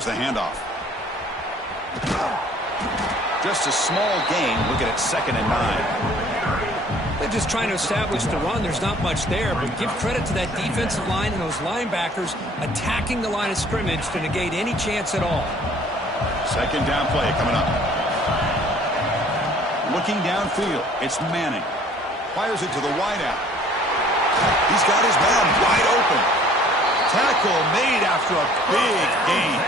The handoff. Just a small gain. Look at it, 2nd and 9. They're just trying to establish the run. There's not much there, but give credit to that defensive line and those linebackers attacking the line of scrimmage to negate any chance at all. 2nd down play coming up. Looking downfield, it's Manning. Fires it to the wideout. He's got his man wide open. Tackle made after a big gain.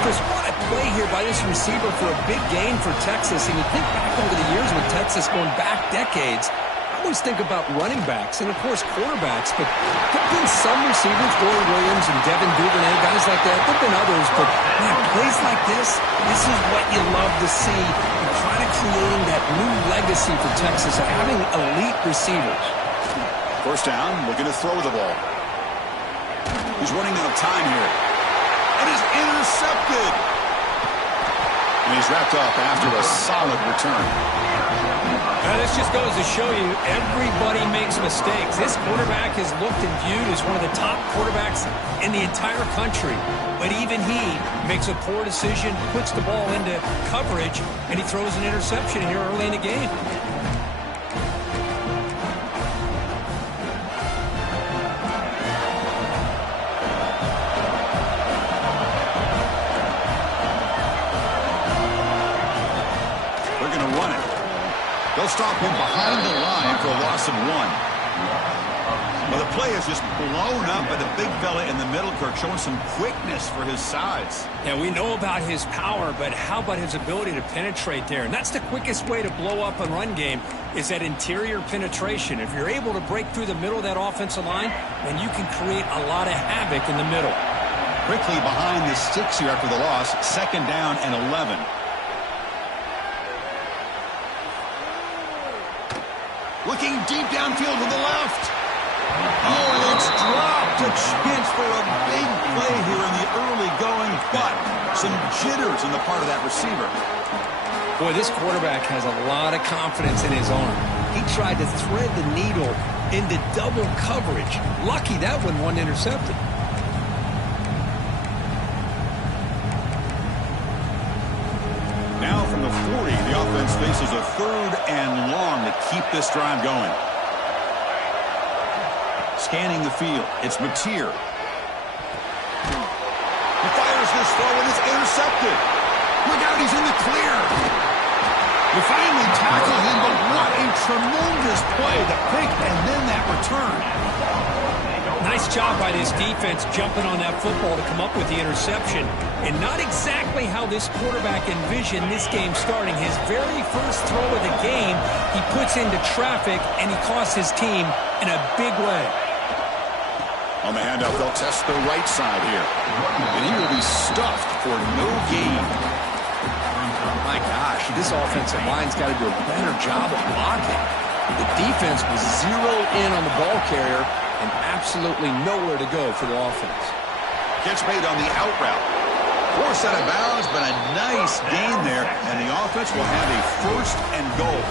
Chris, what a play here by this receiver for a big gain for Texas. And you think back over the years with Texas going back decades, I always think about running backs and, of course, quarterbacks. But there have been some receivers, Dory Williams and Devin Duvernay, guys like that. There have been others. But, man, plays like this is what you love to see. And kind of creating that new legacy for Texas of having elite receivers. 1st down, looking to throw the ball. He's running out of time here. And is intercepted. And he's wrapped up after a solid return. Now, this just goes to show you everybody makes mistakes. This quarterback is looked and viewed as one of the top quarterbacks in the entire country. But even he makes a poor decision, puts the ball into coverage, and he throws an interception here early in the game. They'll stop him behind the line for a loss of 1. Well, the play is just blown up by the big fella in the middle, Kirk, showing some quickness for his size. Yeah, we know about his power, but how about his ability to penetrate there? And that's the quickest way to blow up a run game is that interior penetration. If you're able to break through the middle of that offensive line, then you can create a lot of havoc in the middle. Quickly behind the sticks here after the loss, 2nd down and 11. Looking deep downfield to the left. Oh, and it's dropped. A chance for a big play here in the early going, but some jitters on the part of that receiver. Boy, this quarterback has a lot of confidence in his arm. He tried to thread the needle into double coverage. Lucky that one wasn't intercepted. Now from the 40, the offense faces a 3rd and long to keep this drive going. Scanning the field, it's Mateer. He fires this throw and it's intercepted. Look out, he's in the clear. We finally tackle him, but what a tremendous play. The pick and then that return. Nice job by this defense jumping on that football to come up with the interception. And not exactly how this quarterback envisioned this game starting. His very first throw of the game, he puts into traffic, and he costs his team in a big way. On the handoff, they'll test the right side here. And he will be stuffed for no gain. My gosh, this offensive line's got to do a better job of blocking. The defense was zeroed in on the ball carrier and absolutely nowhere to go for the offense. Catch made on the out route. Forced out of bounds, but a nice gain there, and the offense will have a 1st and goal.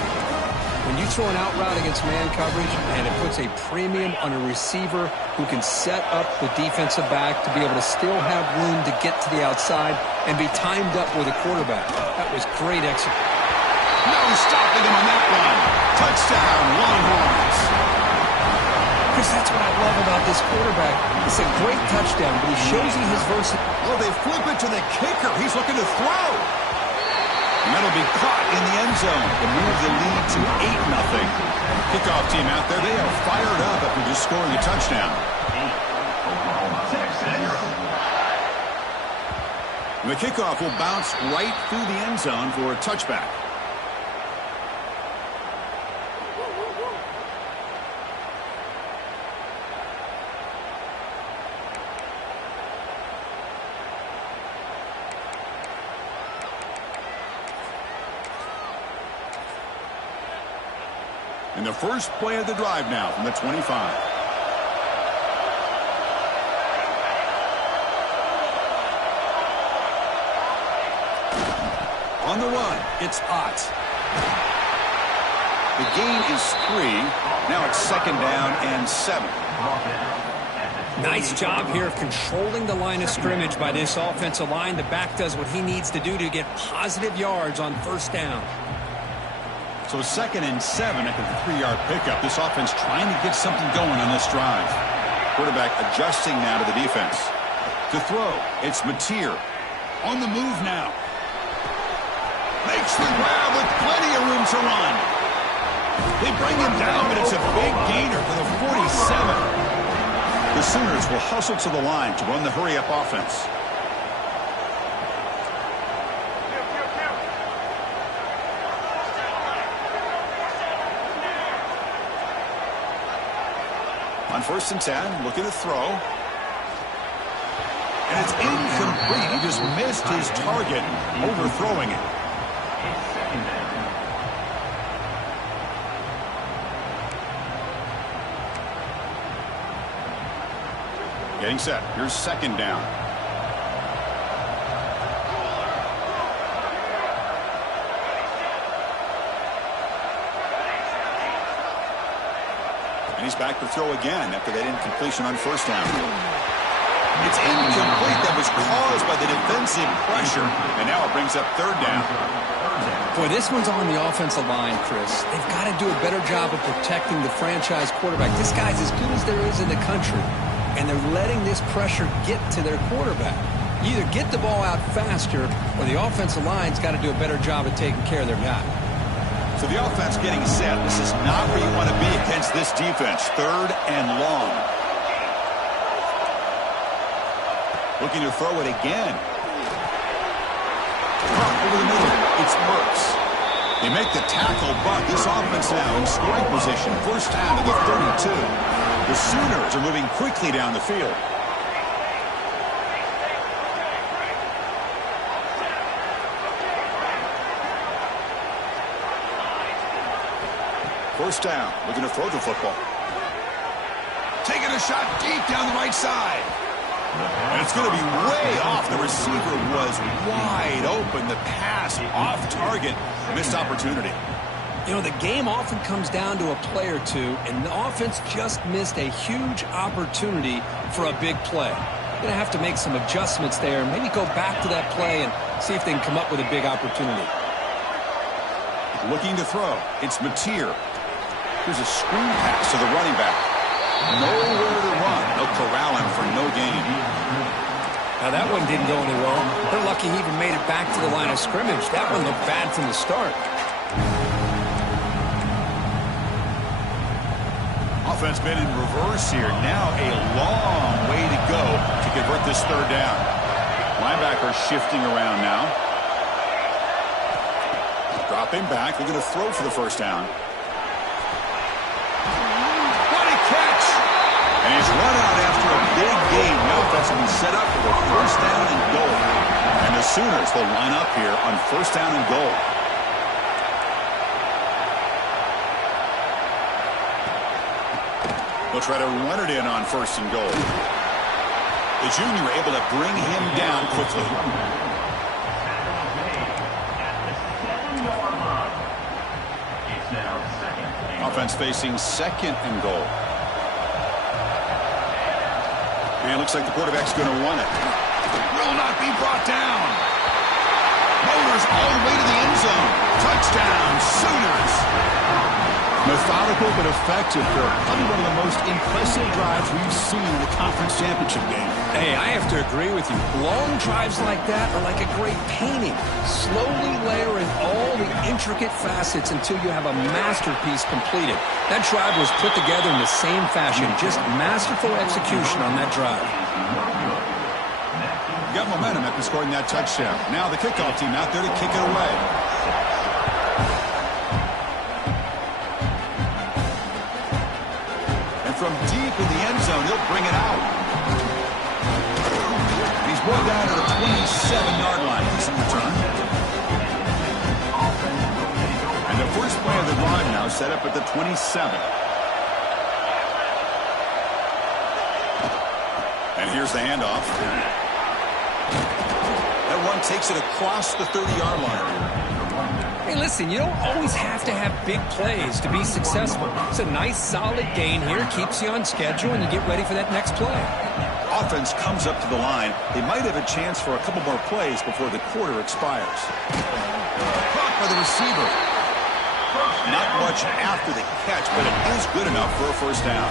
When you throw an out route against man coverage, and it puts a premium on a receiver who can set up the defensive back to be able to still have room to get to the outside and be timed up with a quarterback. That was great execution. No stopping him on that one. Touchdown, Longhorns. Chris, that's what I love about this quarterback. It's a great touchdown, but he shows you his versatility. Well, they flip it to the kicker. He's looking to throw. And that'll be caught in the end zone to move the lead to 8-0. Kickoff team out there, they are fired up after just scoring a touchdown. And the kickoff will bounce right through the end zone for a touchback. And the first play of the drive now from the 25. On the run, it's Ott. The gain is 3. Now it's 2nd down and 7. Nice job here of controlling the line of scrimmage by this offensive line. The back does what he needs to do to get positive yards on first down. So 2nd and 7 after the 3-yard pickup. This offense trying to get something going on this drive. Quarterback adjusting now to the defense. To throw, it's Ncaa. On the move now. Makes the grab with plenty of room to run. They bring him down, but it's a big gainer for the 47. The Sooners will hustle to the line to run the hurry-up offense. On 1st and 10, looking to throw. And it's incomplete. He just missed his target, overthrowing it. Getting set. Here's 2nd down. And he's back to throw again after that incompletion on 1st down. It's incomplete. That was caused by the defensive pressure. And now it brings up 3rd down. Boy, this one's on the offensive line, Chris. They've got to do a better job of protecting the franchise quarterback. This guy's as good as there is in the country. And they're letting this pressure get to their quarterback. You either get the ball out faster or the offensive line's got to do a better job of taking care of their guy. So the offense getting set. This is not where you want to be against this defense. 3rd and long. Looking to throw it again. Over the middle. It's Burks. They make the tackle, but this offense now in scoring position. 1st down to the 32. The Sooners are moving quickly down the field. First down, looking to throw the football. Taking a shot deep down the right side. And it's going to be way off. The receiver was wide open. The pass off target. Missed opportunity. You know, the game often comes down to a play or two, and the offense just missed a huge opportunity for a big play. They're going to have to make some adjustments there, maybe go back to that play and see if they can come up with a big opportunity. Looking to throw. It's Ncaa. Here's a screen pass to the running back. Nowhere to run. They'll corral him for no gain. Now, that one didn't go any well. They're lucky he even made it back to the line of scrimmage. That one looked bad from the start. Offense been in reverse here. Now a long way to go to convert this 3rd down. Linebacker shifting around now. Dropping back. They're going to throw for the 1st down. What a catch! And he's run out after a big gain. The offense will be set up for the 1st down and goal. And the Sooners will line up here on 1st down and goal. They'll try to run it in on 1st and goal. The junior able to bring him down quickly. Offense facing 2nd and goal. And it looks like the quarterback's going to run it. Will not be brought down. Motors all the way to the end zone. Touchdown, Sooners. Methodical but effective for probably one of the most impressive drives we've seen in the conference championship game. Hey, I have to agree with you. Long drives like that are like a great painting. Slowly layering all the intricate facets until you have a masterpiece completed. That drive was put together in the same fashion. Just masterful execution on that drive. Got momentum after scoring that touchdown. Now the kickoff team out there to kick it away. From deep in the end zone, he'll bring it out. He's brought down to the 27-yard line. Decent return. And the first play of the drive now set up at the 27. And here's the handoff. That one takes it across the 30-yard line. Hey, listen, you don't always have to have big plays to be successful. It's a nice, solid gain here. Keeps you on schedule, and you get ready for that next play. offense comes up to the line, they might have a chance for a couple more plays before the quarter expires. Caught by the receiver. Not much after the catch, but it is good enough for a first down.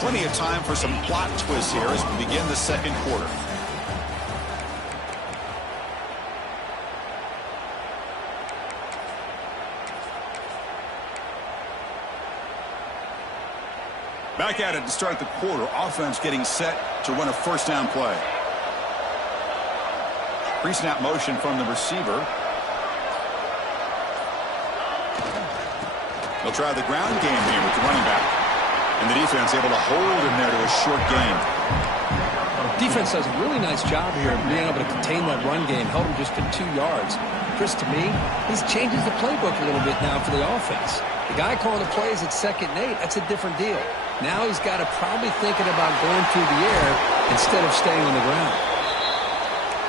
Plenty of time for some plot twists here as we begin the second quarter. Back at it to start the quarter. Offense getting set to run a first down play. Pre-snap motion from the receiver. They'll try the ground game here with the running back. And the defense able to hold him there to a short gain. Defense does a really nice job here of being able to contain that run game. Held him just to 2 yards. Chris, to me, this changes the playbook a little bit now for the offense. The guy calling the plays at 2nd and 8, that's a different deal. Now he's got to probably thinking about going through the air instead of staying on the ground.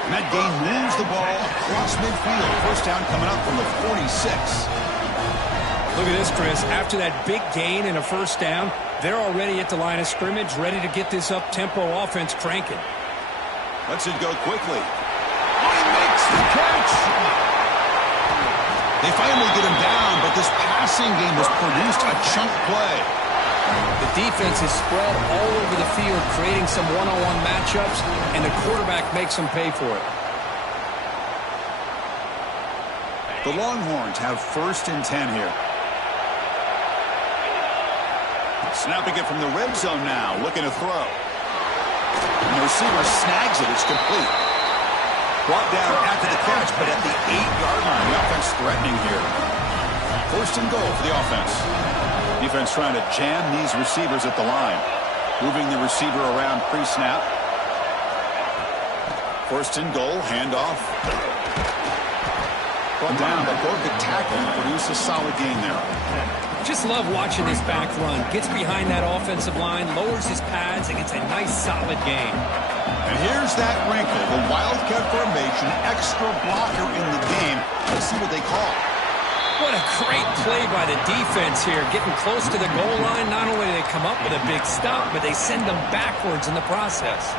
And that gain moves the ball across midfield. First down coming up from the 46. Look at this, Chris. After that big gain and a first down, they're already at the line of scrimmage, ready to get this up-tempo offense cranking. Lets it go quickly. He makes the catch. They finally get him down, but this passing game has produced a chunk play. The defense is spread all over the field, creating some one-on-one matchups, and the quarterback makes them pay for it. The Longhorns have 1st and 10 here. Snapping it from the red zone now, looking to throw. And the receiver snags it. It's complete. Brought down after the catch, but at the 8-yard line. The offense threatening here. 1st and goal for the offense. Defense trying to jam these receivers at the line. Moving the receiver around pre-snap. 1st and goal, handoff. Brought down, but both the tackle and produce a solid gain there. Just love watching this back run. Gets behind that offensive line, lowers his pads, and gets a nice solid gain. And here's that wrinkle, the Wildcat formation, extra blocker in the game. Let's see what they call. What a great play by the defense here. Getting close to the goal line, not only do they come up with a big stop, but they send them backwards in the process.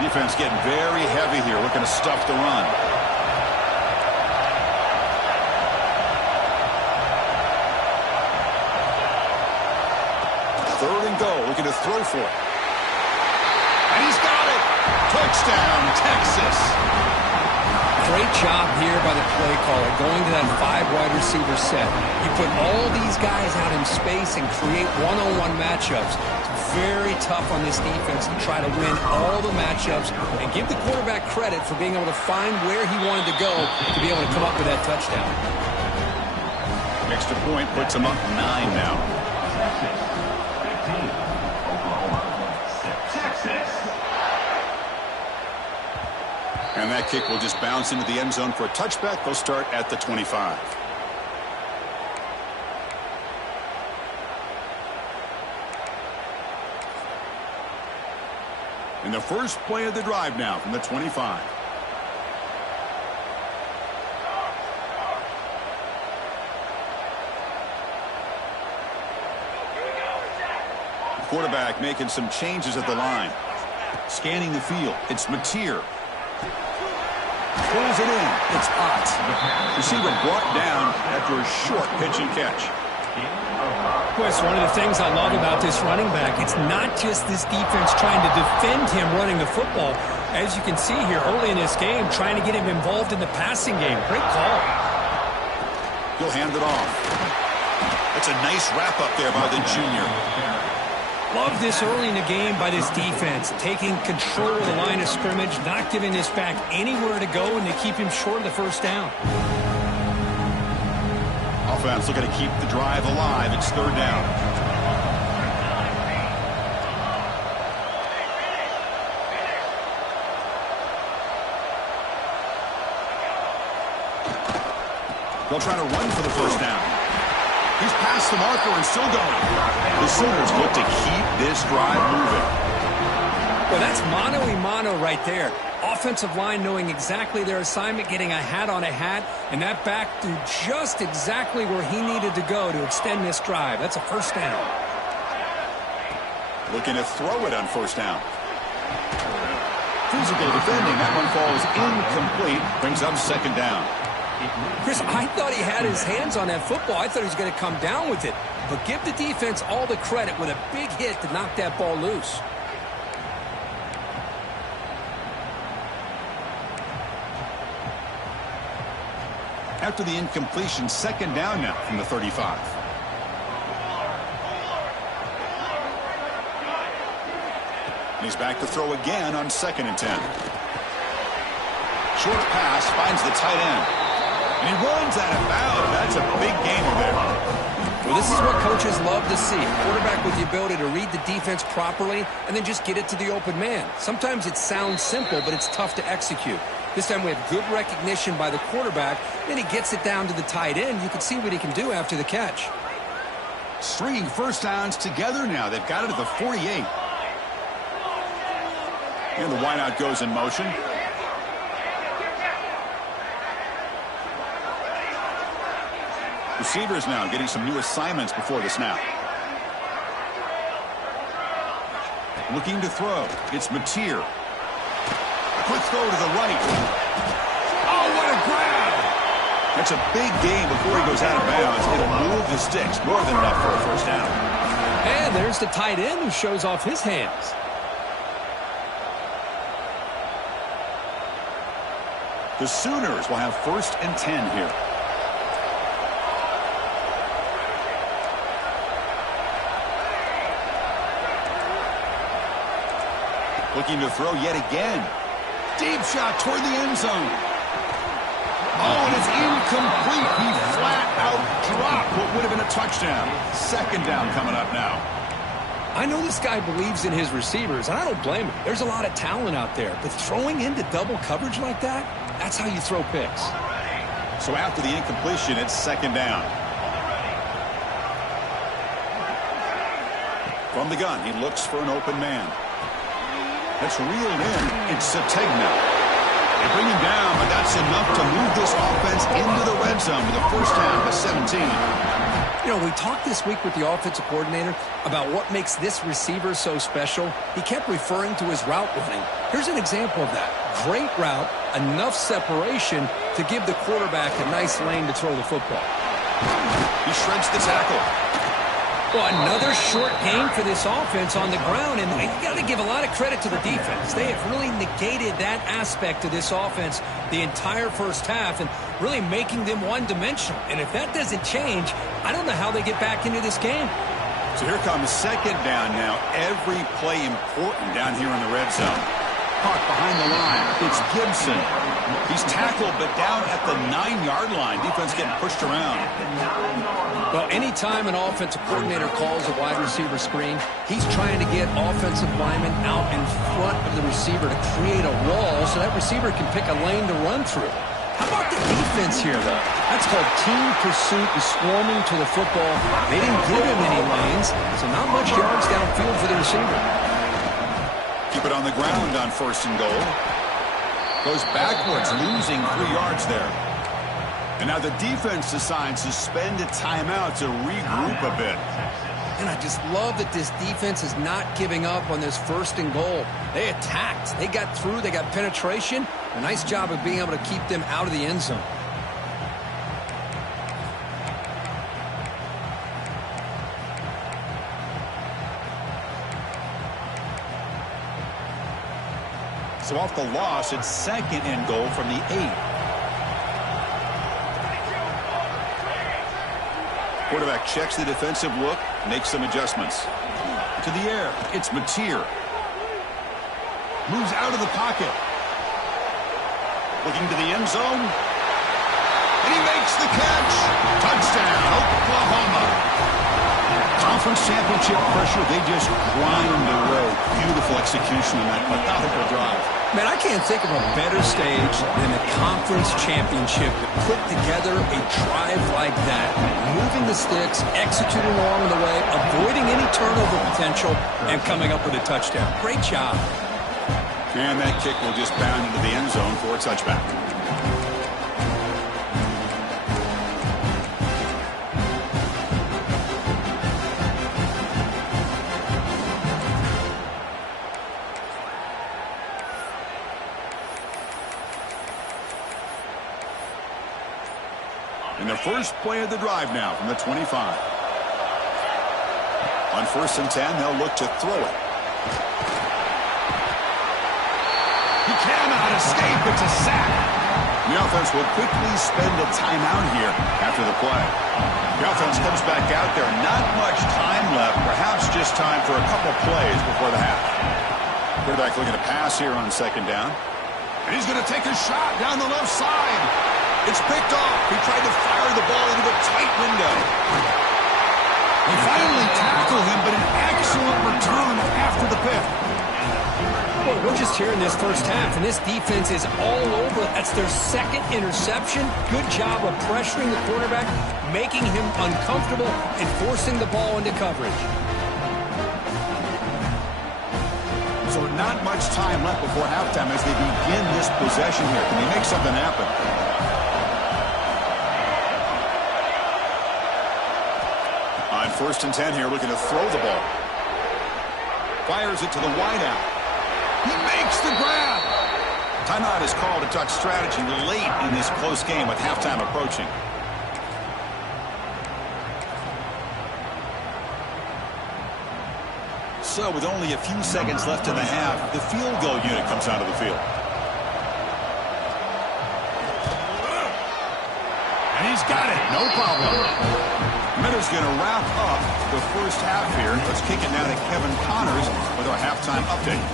Defense getting very heavy here, looking to stuff the run. Third and goal, looking to throw for it. And he's got it! Touchdown, Texas! Great job here by the play caller, going to that 5-wide receiver set. You put all these guys out in space and create one-on-one matchups. It's very tough on this defense to try to win all the matchups and give the quarterback credit for being able to find where he wanted to go to be able to come up with that touchdown. Extra point puts him up 9 now. And that kick will just bounce into the end zone for a touchback. They'll start at the 25. And the first play of the drive now from the 25. The quarterback making some changes at the line. Scanning the field. It's Mateer. Pulls it in. It's Ott. Receiver brought down after a short pitch and catch. Chris, one of the things I love about this running back, it's not just this defense trying to defend him running the football. As you can see here early in this game, trying to get him involved in the passing game. Great call. He'll hand it off. That's a nice wrap up there by the junior. Love this early in the game by this defense, taking control of the line of scrimmage, not giving this back anywhere to go, and they keep him short of the first down. Offense looking to keep the drive alive. It's 3rd down. They'll try to run for the first down. He's past the marker and still going. The Sooners look to keep this drive moving. Well, that's mano-a-mano right there. Offensive line knowing exactly their assignment, getting a hat on a hat, and that back threw just exactly where he needed to go to extend this drive. That's a first down. Looking to throw it on first down. Physical defending. That one falls incomplete. Brings up second down. Chris, I thought he had his hands on that football. I thought he was going to come down with it. But give the defense all the credit with a big hit to knock that ball loose. After the incompletion, second down now from the 35. He's back to throw again on 2nd and 10. Short pass finds the tight end. And he runs out of bounds. That's a big gainer there. Well, this is what coaches love to see. A quarterback with the ability to read the defense properly and then just get it to the open man. Sometimes it sounds simple, but it's tough to execute. This time we have good recognition by the quarterback. Then he gets it down to the tight end. You can see what he can do after the catch. Stringing first downs together now. They've got it at the 48. And the wideout goes in motion. Receivers now getting some new assignments before the snap. Looking to throw. It's Ncaa. Quick throw to the right. Oh, what a grab! That's a big gain before he goes out of bounds. It'll move the sticks. More than enough for a first down. And there's the tight end who shows off his hands. The Sooners will have 1st and 10 here. Looking to throw yet again. Deep shot toward the end zone. Oh, and it's incomplete. He flat out dropped what would have been a touchdown. Second down coming up now. I know this guy believes in his receivers, and I don't blame him. There's a lot of talent out there, but throwing into double coverage like that, that's how you throw picks. So after the incompletion, it's second down. From the gun, he looks for an open man. That's reeled in. It's Sategna. They bring him down, but that's enough to move this offense into the red zone with a first down to 17. You know, we talked this week with the offensive coordinator about what makes this receiver so special. He kept referring to his route running. Here's an example of that. Great route, enough separation to give the quarterback a nice lane to throw the football. He shreds the tackle. Well, another short gain for this offense on the ground, and you got to give a lot of credit to the defense. They have really negated that aspect of this offense the entire first half and really making them one-dimensional. And if that doesn't change, I don't know how they get back into this game. So here comes second down now. Every play important down here in the red zone. Hawk behind the line. It's Gibson. He's tackled, but down at the 9-yard line. Defense getting pushed around. Well, anytime an offensive coordinator calls a wide receiver screen, he's trying to get offensive linemen out in front of the receiver to create a wall so that receiver can pick a lane to run through. How about the defense here, though? That's called team pursuit and swarming to the football. They didn't give him any lanes, so not much yards downfield for the receiver. Keep it on the ground on 1st and goal. Goes backwards, losing 3 yards there. And now the defense decides to spend a timeout to regroup a bit. And I just love that this defense is not giving up on this 1st and goal. They attacked. They got through. They got penetration. A nice job of being able to keep them out of the end zone. So off the loss, it's 2nd and goal from the 8. Quarterback checks the defensive look, makes some adjustments. To the air, it's Ncaa. Moves out of the pocket. Looking to the end zone. And he makes the catch. Touchdown, Oklahoma. Conference championship pressure, they just grind away. Beautiful execution on that methodical drive. Man, I can't think of a better stage than the conference championship to put together a drive like that. Moving the sticks, executing along the way, avoiding any turnover potential, and coming up with a touchdown. Great job. And that kick will just bound into the end zone for a touchback. In the first play of the drive now from the 25. On 1st and 10, they'll look to throw it. He cannot escape. It's a sack. The offense will quickly spend a timeout here after the play. The offense comes back out there. Not much time left. Perhaps just time for a couple plays before the half. Quarterback looking to pass here on 2nd down. And he's going to take a shot down the left side. It's picked off. He tried to fire the ball into a tight window. They finally tackle him, but an excellent return after the pick. Boy, we're just here in this first half, and this defense is all over. That's their 2nd interception. Good job of pressuring the quarterback, making him uncomfortable, and forcing the ball into coverage. So not much time left before halftime as they begin this possession here. Can they make something happen? On 1st and 10 here, looking to throw the ball. Fires it to the wideout. He makes the grab. Timeout is called to talk strategy late in this close game with halftime approaching. So with only a few seconds left in the half, the field goal unit comes out of the field. And he's got it. No problem. Miller's going to wrap up the first half here. Let's kick it now to Kevin Connors with our halftime update.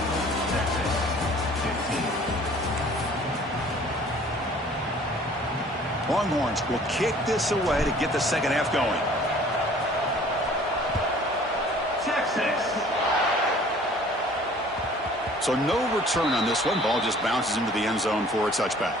Longhorns will kick this away to get the second half going. Texas. So no return on this one. Ball just bounces into the end zone for a touchback.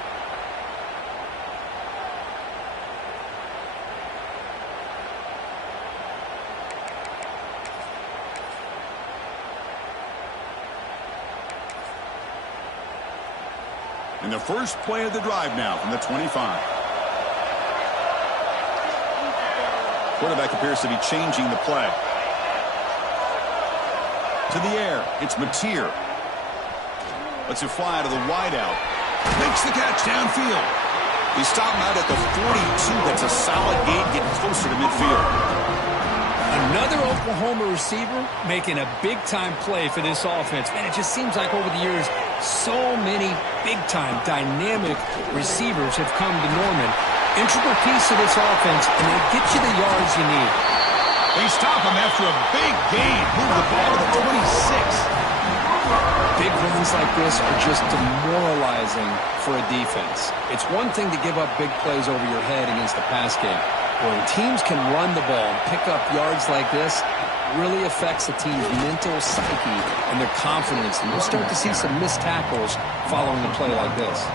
In the first play of the drive now from the 25. Quarterback appears to be changing the play. To the air, it's Mateer. Lets it fly to the wideout. Makes the catch downfield. He's stopping out at the 42. That's a solid gain, getting closer to midfield. Another Oklahoma receiver making a big-time play for this offense. Man, it just seems like over the years, so many big-time, dynamic receivers have come to Norman. Integral piece of this offense, and they get you the yards you need. They stop him after a big gain. Move the ball to the 26. Big runs like this are just demoralizing for a defense. It's one thing to give up big plays over your head against the pass game. When teams can run the ball and pick up yards like this, it really affects a team's mental psyche and their confidence. And we'll start to see some missed tackles following a play like this.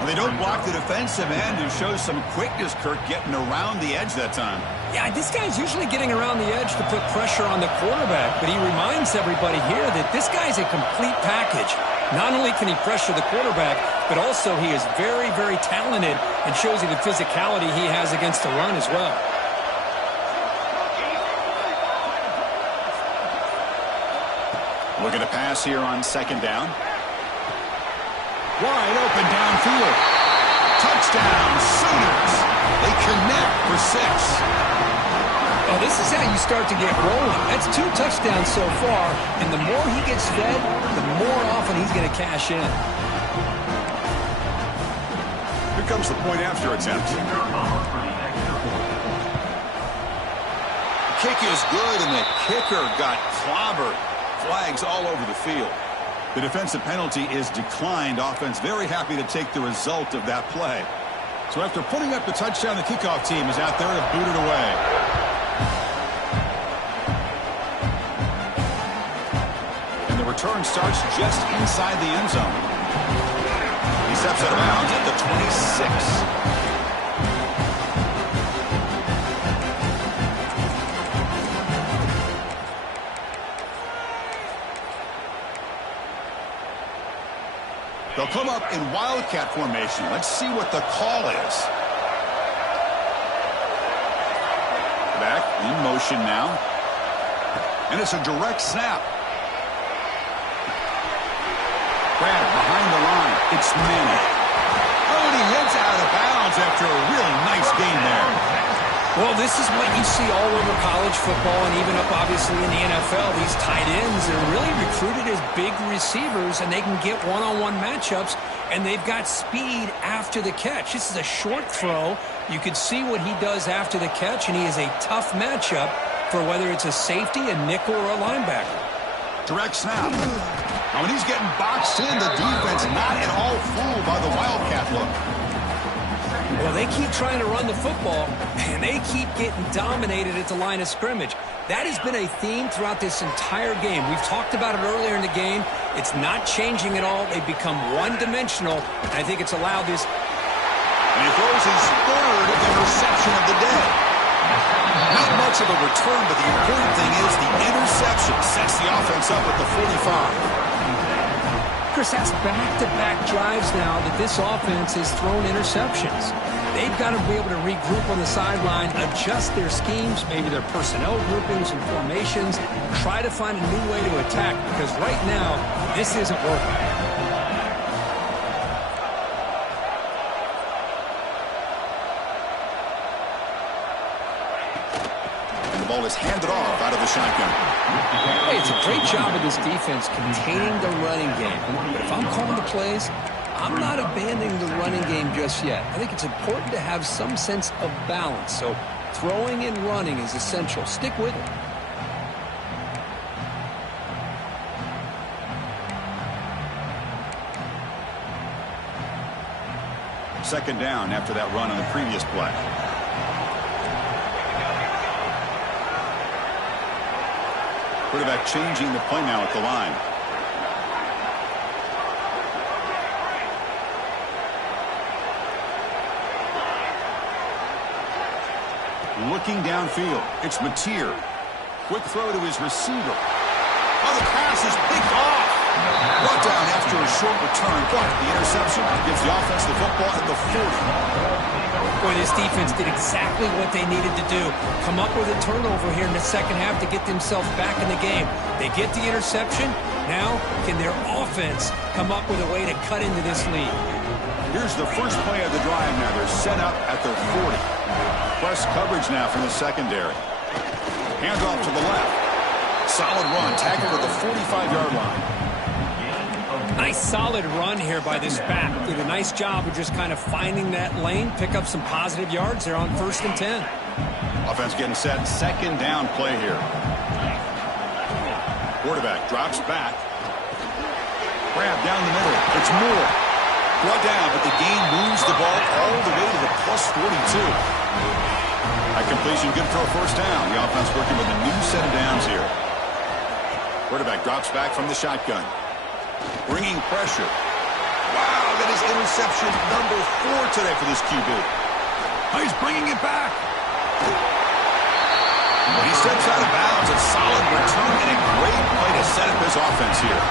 Well, they don't block the defensive end, who shows some quickness, Kirk, getting around the edge that time. Yeah, this guy's usually getting around the edge to put pressure on the quarterback, but he reminds everybody here that this guy's a complete package. Not only can he pressure the quarterback, but also he is very, very talented and shows you the physicality he has against the run as well. Looking to pass here on 2nd down. Wide open downfield. Touchdown, Sooners. They connect for 6. Oh, this is how you start to get rolling. That's 2 touchdowns so far, and the more he gets fed, the more often he's going to cash in. Here comes the point after attempt. The kick is good, and the kicker got clobbered. Flags all over the field. The defensive penalty is declined. Offense very happy to take the result of that play. So after putting up the touchdown, the kickoff team is out there to boot it away. And the return starts just inside the end zone. He steps out of bounds at the 26. up in wildcat formation. Let's see what the call is. Back in motion now. And it's a direct snap. Grab behind the line. It's Ncaa. Oh, and he heads out of bounds after a really nice game there. Well, this is what you see all over college football and even up, obviously, in the NFL. These tight ends, they're really recruited as big receivers, and they can get one-on-one matchups, and they've got speed after the catch. This is a short throw. You can see what he does after the catch, and he is a tough matchup for whether it's a safety, a nickel, or a linebacker. Direct snap. Now, when he's getting boxed in, the defense not at all fooled by the wildcat look. Well, they keep trying to run the football, and they keep getting dominated at the line of scrimmage. That has been a theme throughout this entire game. We've talked about it earlier in the game. It's not changing at all. They've become one-dimensional, and I think it's allowed this. And he throws his third interception of the day. Not much of a return, but the important thing is the interception sets the offense up at the 45. Chris, that's back-to-back drives now that this offense has thrown interceptions. They've got to be able to regroup on the sideline, adjust their schemes, maybe their personnel groupings and formations, try to find a new way to attack, because right now, this isn't working. The ball is handed off out of the shotgun. Hey, it's a great job of this defense containing the running game. But if I'm calling the plays, I'm not abandoning the running game just yet. I think it's important to have some sense of balance. So throwing and running is essential. Stick with it. Second down after that run on the previous play. Quarterback changing the play now at the line. Looking downfield. It's Ncaa. Quick throw to his receiver. Oh, the pass is picked off. Brought down after a short return, but the interception gives the offense the football at the 40. Boy, this defense did exactly what they needed to do. Come up with a turnover here in the second half to get themselves back in the game. They get the interception. Now, can their offense come up with a way to cut into this lead? Here's the first play of the drive now. They're set up at their 40. Press coverage now from the secondary. Handoff to the left. Solid run. Tackled at the 45-yard line. Nice solid run here by this back. Did a nice job of just kind of finding that lane, pick up some positive yards there on 1st and 10. Offense getting set. Second down play here. Quarterback drops back. Grab down the middle. It's Moore. Brought down, but the game moves the ball all the way to the plus 42. That completion good for a first down. The offense working with a new set of downs here. Quarterback drops back from the shotgun. Bringing pressure. Wow, that is interception number 4 today for this QB. Oh, he's bringing it back. But he steps out of bounds. A solid return and a great play to set up his offense here.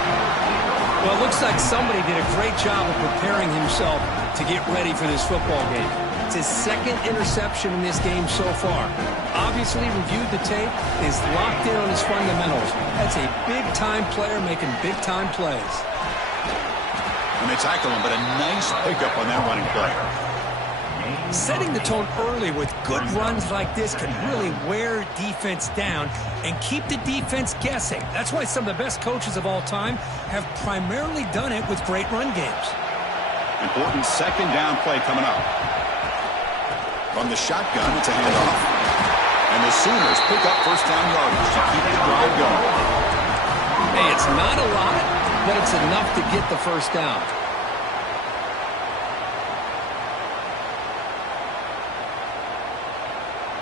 Well, it looks like somebody did a great job of preparing himself to get ready for this football game. It's his second interception in this game so far. Obviously reviewed the tape, is locked in on his fundamentals. That's a big-time player making big-time plays. And they tackle him, but a nice pickup on that running play. Setting the tone early with good runs like this can really wear defense down and keep the defense guessing. That's why some of the best coaches of all time have primarily done it with great run games. Important second down play coming up. From the shotgun, it's a handoff. And the Sooners pick up first down yardage to keep the drive going. Hey, it's not a lot, but it's enough to get the first down.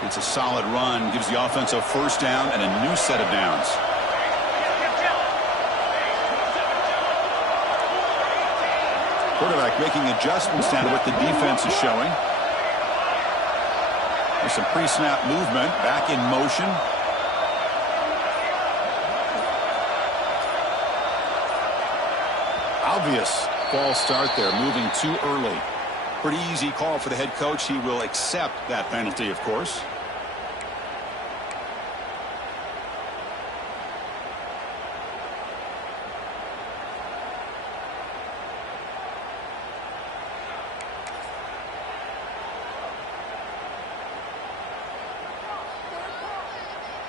It's a solid run, gives the offense a first down and a new set of downs. Quarterback making adjustments down to what the defense is showing. There's some pre-snap movement, back in motion. Obvious false start there, moving too early. Pretty easy call for the head coach. He will accept that penalty, of course.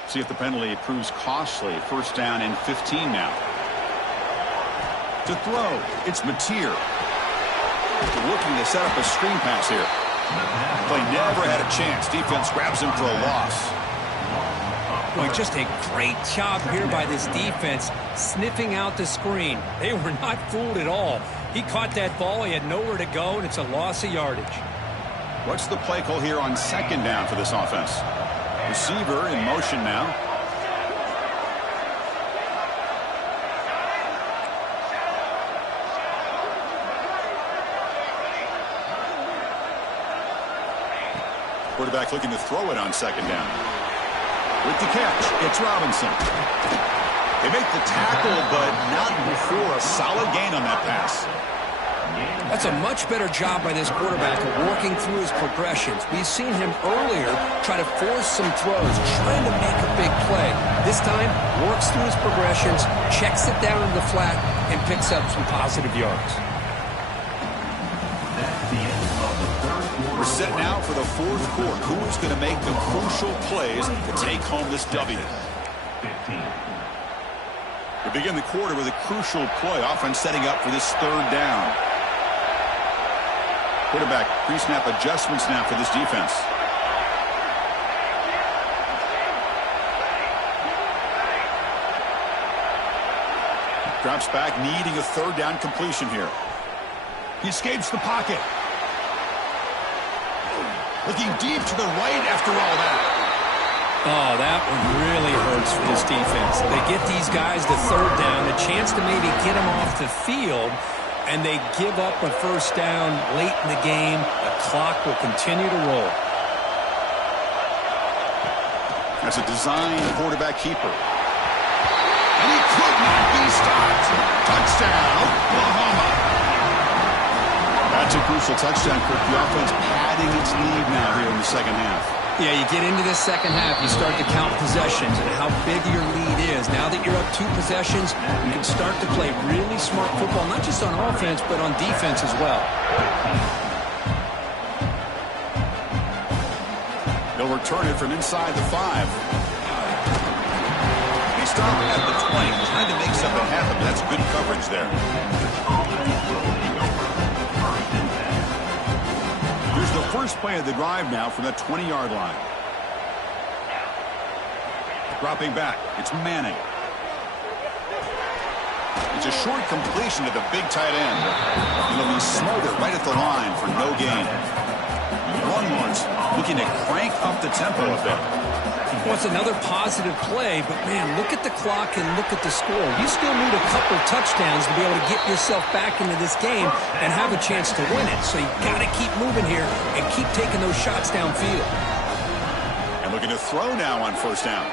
See if the penalty proves costly. First down and 15 now. To throw, it's Mateer. Looking to set up a screen pass here. Play never had a chance. Defense grabs him for a loss. Boy, just a great job here by this defense, sniffing out the screen. They were not fooled at all. He caught that ball. He had nowhere to go, and it's a loss of yardage. What's the play call here on second down for this offense? Receiver in motion now. Quarterback looking to throw it on second down. With the catch, it's Robinson. They make the tackle, but not before a solid gain on that pass. That's a much better job by this quarterback of working through his progressions. We've seen him earlier try to force some throws, trying to make a big play. This time, works through his progressions, checks it down in the flat, and picks up some positive yards. We're set now for the fourth quarter. Who's going to make the crucial plays to take home this W? We begin the quarter with a crucial play, offense setting up for this third down. Quarterback pre-snap adjustments now for this defense. Drops back, needing a third down completion here. He escapes the pocket. Looking deep to the right after all that. Oh, that one really hurts for this defense. They get these guys to third down, a chance to maybe get them off the field, and they give up a first down late in the game. The clock will continue to roll. That's a designed quarterback keeper. And he could not be stopped. Touchdown, Oklahoma. That's a crucial touchdown, Kirk. The offense padding its lead now here in the second half. Yeah, you get into this second half, you start to count possessions and how big your lead is. Now that you're up 2 possessions, you can start to play really smart football, not just on offense, but on defense as well. They'll return it from inside the 5. He stopped at the 20, trying to make something happen, but that's good coverage there. Here's the first play of the drive now from the 20-yard line. Dropping back, it's Manning. It's a short completion to the big tight end. It'll be smothered right at the line for no gain. Longhorns looking to crank up the tempo a bit. Well, it's another positive play, but man, look at the clock and look at the score. You still need a couple touchdowns to be able to get yourself back into this game and have a chance to win it. So you got to keep moving here and keep taking those shots downfield. And looking to throw now on first down.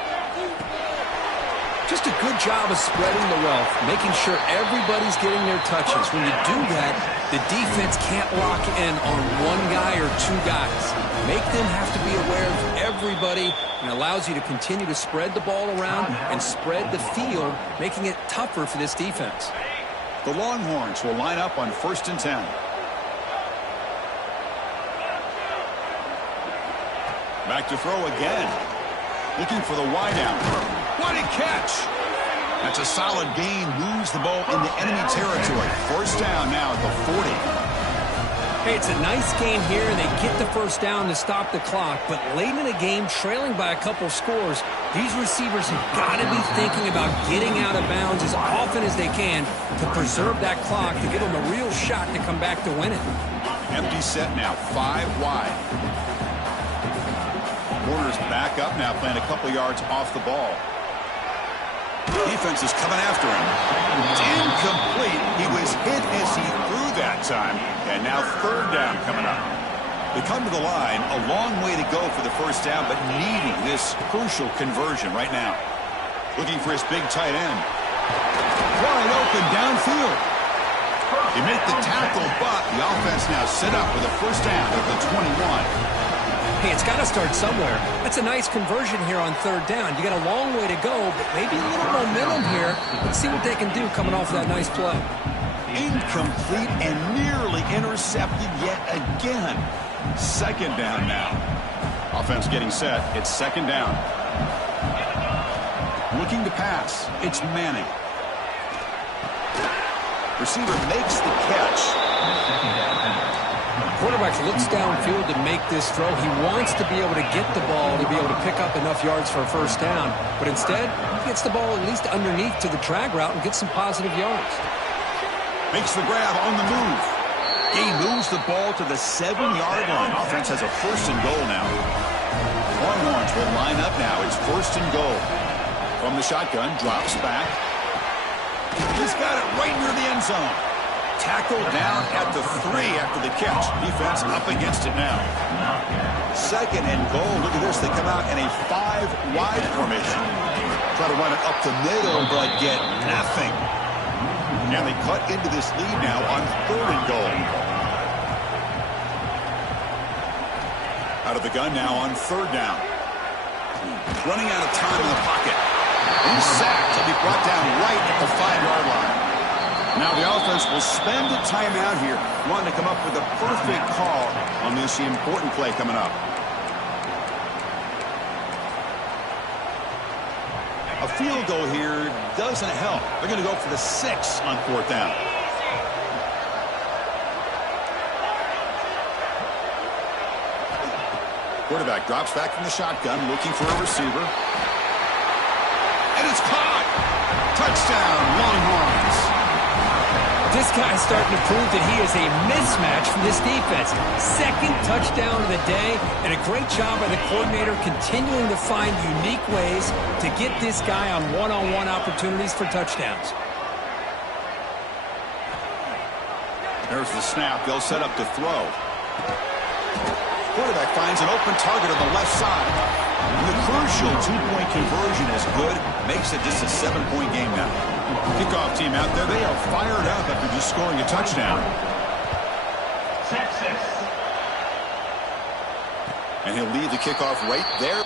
Just a good job of spreading the wealth, making sure everybody's getting their touches. When you do that, the defense can't lock in on one guy or 2 guys. Make them have to be aware of everybody, and allows you to continue to spread the ball around and spread the field, making it tougher for this defense. The Longhorns will line up on 1st and 10. Back to throw again. Looking for the wideout. What a catch! That's a solid gain. Moves the ball into enemy territory. First down now at the 40. Hey, it's a nice game here, and they get the first down to stop the clock. But late in the game, trailing by a couple scores, these receivers have got to be thinking about getting out of bounds as often as they can to preserve that clock, to give them a real shot to come back to win it. Empty set now, 5 wide. Warner's back up now, playing a couple yards off the ball. Defense is coming after him. It's incomplete. He was hit as he threw that time. And now third down coming up. They come to the line, a long way to go for the first down, but needing this crucial conversion right now. Looking for his big tight end. Wide open downfield. He made the tackle, but the offense now set up with a first down at the 21. Hey, it's got to start somewhere. That's a nice conversion here on third down. You got a long way to go, but maybe a little momentum here. Let's see what they can do coming off that nice play. Incomplete and nearly intercepted yet again. Second down now. Offense getting set. It's second down. Looking to pass. It's Manning. Receiver makes the catch. Quarterback looks downfield to make this throw. He wants to be able to get the ball to be able to pick up enough yards for a first down. But instead, he gets the ball at least underneath to the drag route and gets some positive yards. Makes the grab on the move. He moves the ball to the 7-yard line. Offense has a first and goal now. Longhorns will line up now. It's first and goal. From the shotgun, drops back. He's got it right near the end zone. Tackled down at the 3 after the catch. Defense up against it now. Second and goal. Look at this. They come out in a 5-wide formation. Try to run it up the middle, but get nothing. And they cut into this lead now on third and goal. Out of the gun now on third down. Running out of time in the pocket. He's sacked. He'll be brought down right at the 5-yard line. Now the offense will spend a timeout here, wanting to come up with a perfect call on this important play coming up. A field goal here doesn't help. They're going to go for the 6 on fourth down. Quarterback drops back from the shotgun, looking for a receiver. And it's caught. Touchdown, Longhorns. This guy's starting to prove that he is a mismatch for this defense. Second touchdown of the day, and a great job by the coordinator continuing to find unique ways to get this guy on one-on-one opportunities for touchdowns. There's the snap. They'll set up to throw. Quarterback finds an open target on the left side. The crucial 2-point conversion is good. Makes it just a 7-point game now. Kickoff team out there. They are fired up after just scoring a touchdown. And he'll lead the kickoff right there.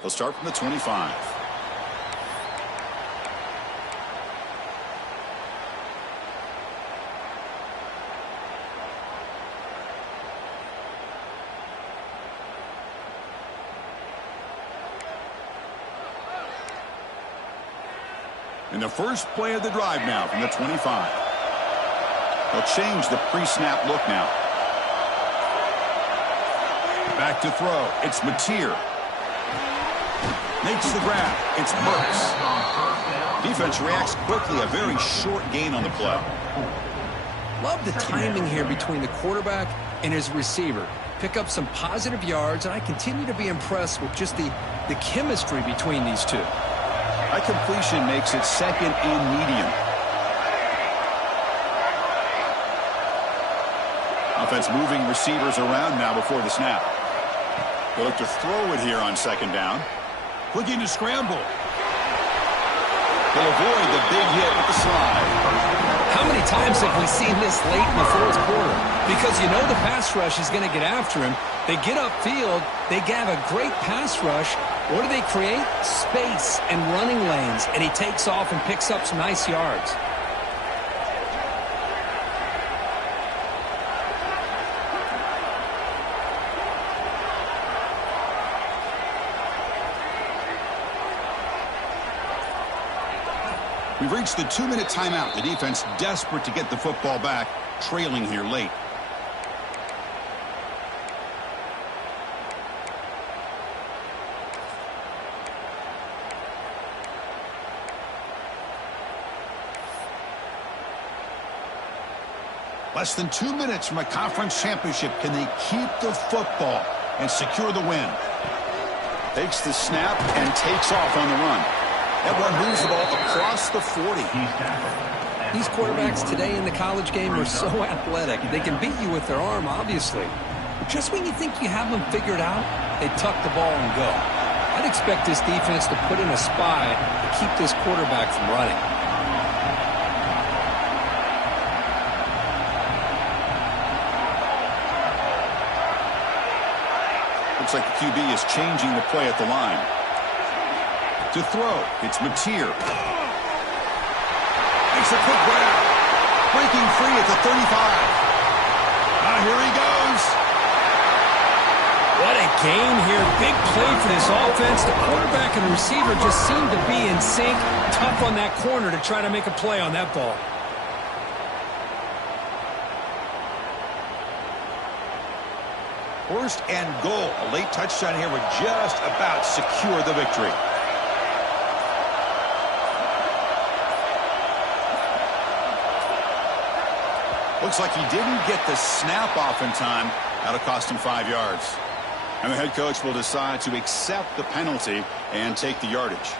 They'll start from the 25. In the first play of the drive now from the 25. They'll change the pre-snap look now. Back to throw. It's Mateer. Makes the grab. It's Burks. Defense reacts quickly. A very short gain on the play. Love the timing here between the quarterback and his receiver. Pick up some positive yards, and I continue to be impressed with just the chemistry between these two. That completion makes it second and medium. Offense moving receivers around now before the snap. They'll look to throw it here on second down. Looking to scramble. They'll avoid the big hit with the slide. How many times have we seen this late in the fourth quarter? Because you know the pass rush is going to get after him. They get upfield. They have a great pass rush. What do they create? Space and running lanes. And he takes off and picks up some nice yards. We've reached the 2-minute timeout. The defense desperate to get the football back, trailing here late. Less than 2 minutes from a conference championship. Can they keep the football and secure the win? Takes the snap and takes off on the run. That one moves the ball across the 40. These quarterbacks today in the college game are so athletic. They can beat you with their arm, obviously. Just when you think you have them figured out, they tuck the ball and go. I'd expect this defense to put in a spy to keep this quarterback from running. Looks like the QB is changing the play at the line. To throw, it's Ncaa. Makes a quick grab. Breaking free at the 35. Here he goes. What a game here. Big play for this offense. The quarterback and the receiver just seem to be in sync. Tough on that corner to try to make a play on that ball. First and goal. A late touchdown here would just about secure the victory. Looks like he didn't get the snap off in time. That'll cost him 5 yards. And the head coach will decide to accept the penalty and take the yardage.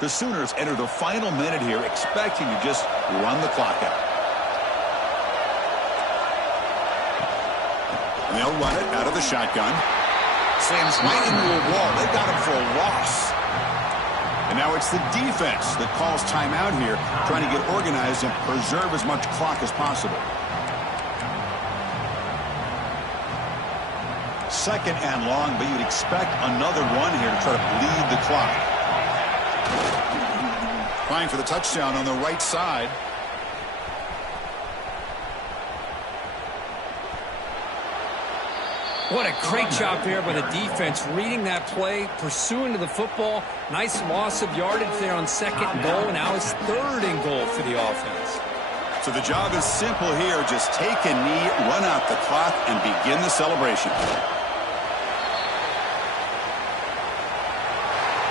The Sooners enter the final minute here, expecting to just run the clock out. And they'll run it out of the shotgun. Slams right into a wall. They got him for a loss. And now it's the defense that calls timeout here, trying to get organized and preserve as much clock as possible. Second and long, but you'd expect another run here to try to bleed the clock. Trying for the touchdown on the right side. What a great job there by the defense, reading that play, pursuing to the football. Nice loss of yardage there on second and goal. Now it's third and goal for the offense. So the job is simple here. Just take a knee, run out the clock, and begin the celebration.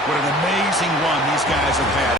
What an amazing run these guys have had.